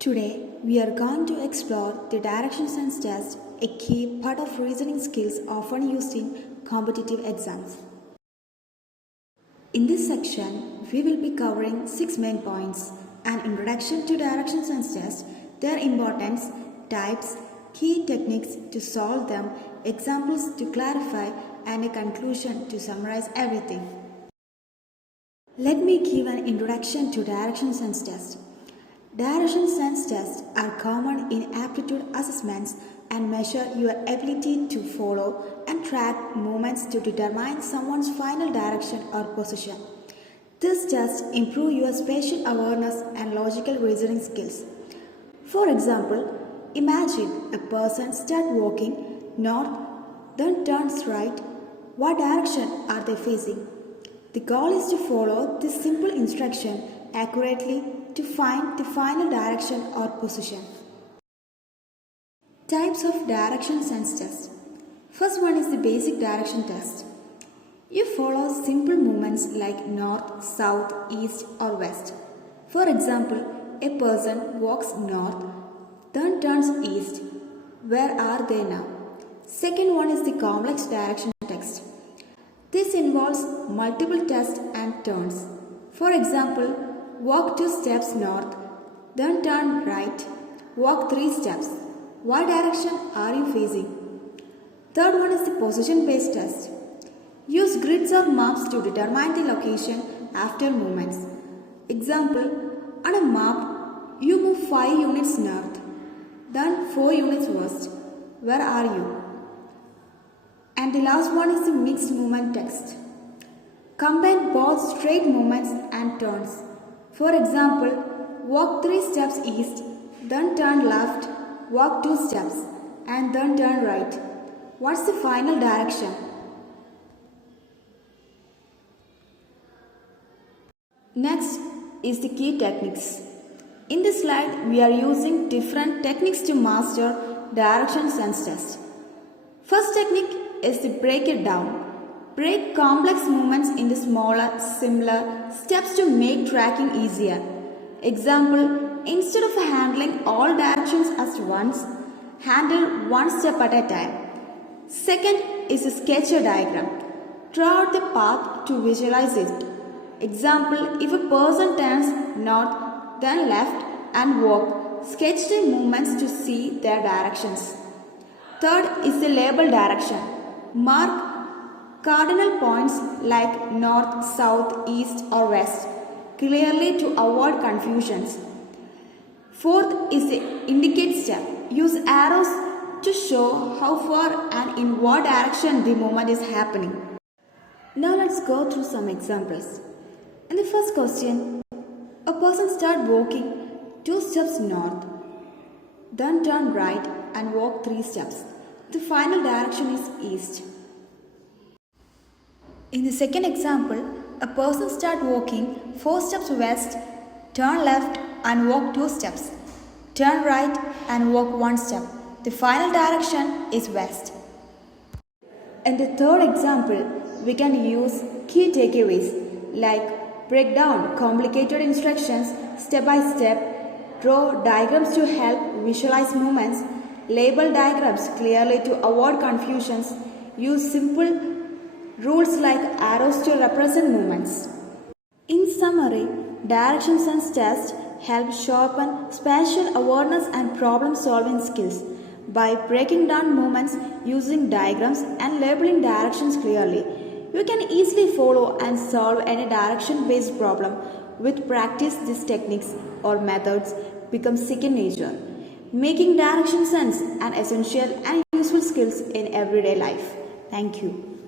Today, we are going to explore the direction sense test, a key part of reasoning skills often used in competitive exams. In this section, we will be covering 6 main points: an introduction to direction sense test, their importance, types, key techniques to solve them, examples to clarify, and a conclusion to summarize everything. Let me give an introduction to direction sense test. Direction sense tests are common in aptitude assessments and measure your ability to follow and track movements to determine someone's final direction or position. These tests improve your spatial awareness and logical reasoning skills. For example, imagine a person starts walking north, then turns right. What direction are they facing? The goal is to follow this simple instruction accurately to find the final direction or position. Types of direction sense test. First one is the basic direction test. You follow simple movements like north, south, east or west. For example, a person walks north, then turns east. Where are they now? Second one is the complex direction test. This involves multiple tests and turns. For example, walk 2 steps north, then turn right, walk 3 steps. What direction are you facing? Third one is the position-based test. Use grids or maps to determine the location after movements. Example, on a map, you move 5 units north, then 4 units west. Where are you? And the last one is the mixed movement test. Combine both straight movements and turns. For example, walk 3 steps east, then turn left, walk 2 steps, and then turn right. What's the final direction? Next is the key techniques. In this slide, we are using different techniques to master direction sense test. First technique is to break it down. Break complex movements into smaller, similar steps to make tracking easier. Example, instead of handling all directions at once, handle one step at a time. Second is a sketch a diagram. Draw out the path to visualize it. Example, if a person turns north, then left and walk, sketch the movements to see their directions. Third is the label direction. Mark cardinal points like north, south, east or west clearly to avoid confusions. Fourth is the indicate step. Use arrows to show how far and in what direction the movement is happening. Now let's go through some examples. In the first question, a person starts walking 2 steps north, then turn right and walk 3 steps. The final direction is east. In the second example, a person starts walking 4 steps west, turn left and walk 2 steps. Turn right and walk 1 step. The final direction is west. In the third example, we can use key takeaways like break down complicated instructions step by step, draw diagrams to help visualize movements, label diagrams clearly to avoid confusions, use simple rules like arrows to represent movements. In summary, direction sense test helps sharpen spatial awareness and problem solving skills. By breaking down movements using diagrams and labeling directions clearly, you can easily follow and solve any direction-based problem. With practice, these techniques or methods become second nature, making direction sense an essential and useful skills in everyday life. Thank you.